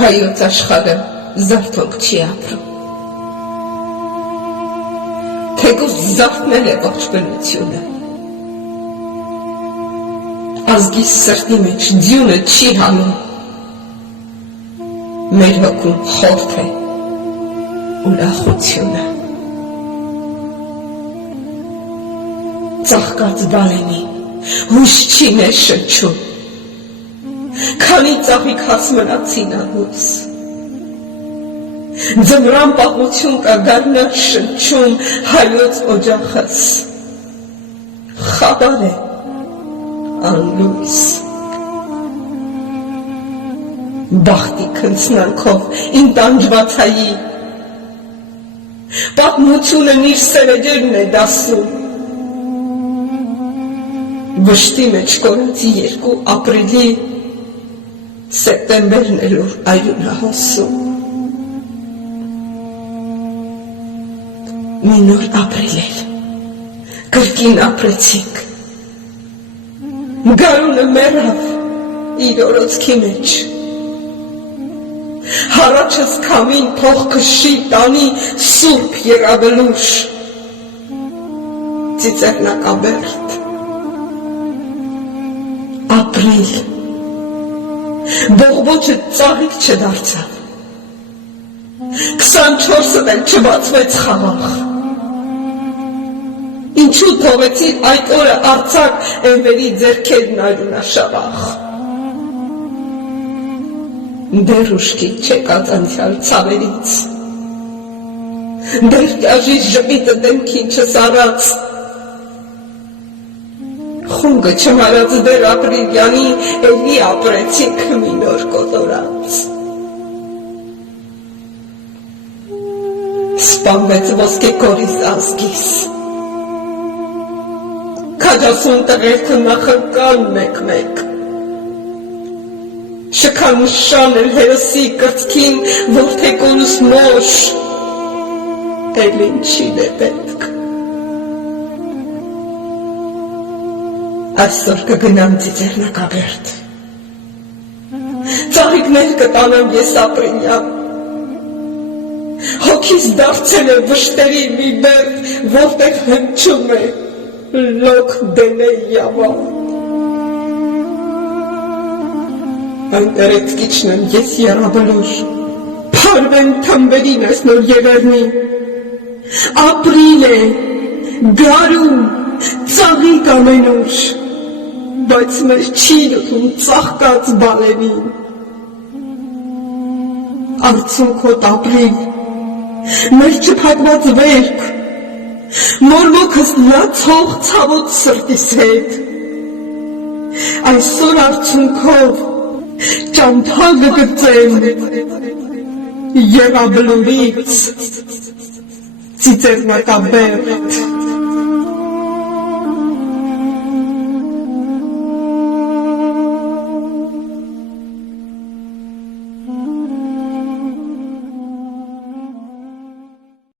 հայոց աշխարհը զարթոնք չի ապրում։ Թեկուզ զարթնել է ողջ բնությունը։ Ազգի սրտի մեջ ձյունը չի հանում։ Մեր հոգում խորթ է ուրախությունը։ Ծաղկած բալենի հույս չի մեր շնչում, քանի ծաղիկ հաս մնացին անհույս։ Ձմռան պատմություն կա գարնար շնչում հայոց օջախս, խաբար է անլույս։ Բախտի քնցնանքով իմ տանջվածայի, պատմությունն իր սերեջերն է դասում, վշտի մեջ կորացի 2 ապրիլի, սեպտեմբերն է լուր այրունը հոսում։ Մի նոր ապրիլ էր, կրկին ապրեցինք, գարունը մեռավ իր օրոցքի մեջ, հառաչս քամին փող քշի տանի սուրբ եռաբլուշ, ծիծեռնակաբերդ, ապրիլ, բողբոջը ծաղիկ չդարձավ, 24-ն էլ չբացվեց խաղաղ, ինչու թողեցին այդ օրը արձակ էմվերի ձերքերն այրունաշավախ, դեր ուշքի չեկած անցյալ ցավերից, դեր կյաժի ժպիտը դեմքին չսարած, խունգը չմարած դեր ապրիլյանի էլի ապրեցինք մի նոր կոտորած։ Սպանվեց ոսկե կորիզ ազգիս, քաջասուն տղերքը նախնկան մեկ-մեկ, շքան շան էլ հերոսի կրծքին որդեկոնուս մոշ, էլ ինչին է պետք։ Այսօր կգնամ ծիծեռնակաբերդ, ծաղիկներ կտանեմ ես ապրիլյան, հոգիս դարձել է վշտերի մի բերդ, որտեղ հնչում է լոք դենե յավան։ Այնտերեց կիչնեմ ես եռաբլուր, փարվեն թմբերին այս նոր երերնի, ապրիլ է, գարուն, ծաղիկ ամենուր, բայց մեր չի լուտում ծաղկած բալենին։ Արցունքոտ ապրիլ, մեր չփակված վերք, մորմոքս լացող ցավոտ սրտիս հետ, այսօր արցունքով ճանթագը գծեմ եռաբլուրից ծիծեռնակաբերդ։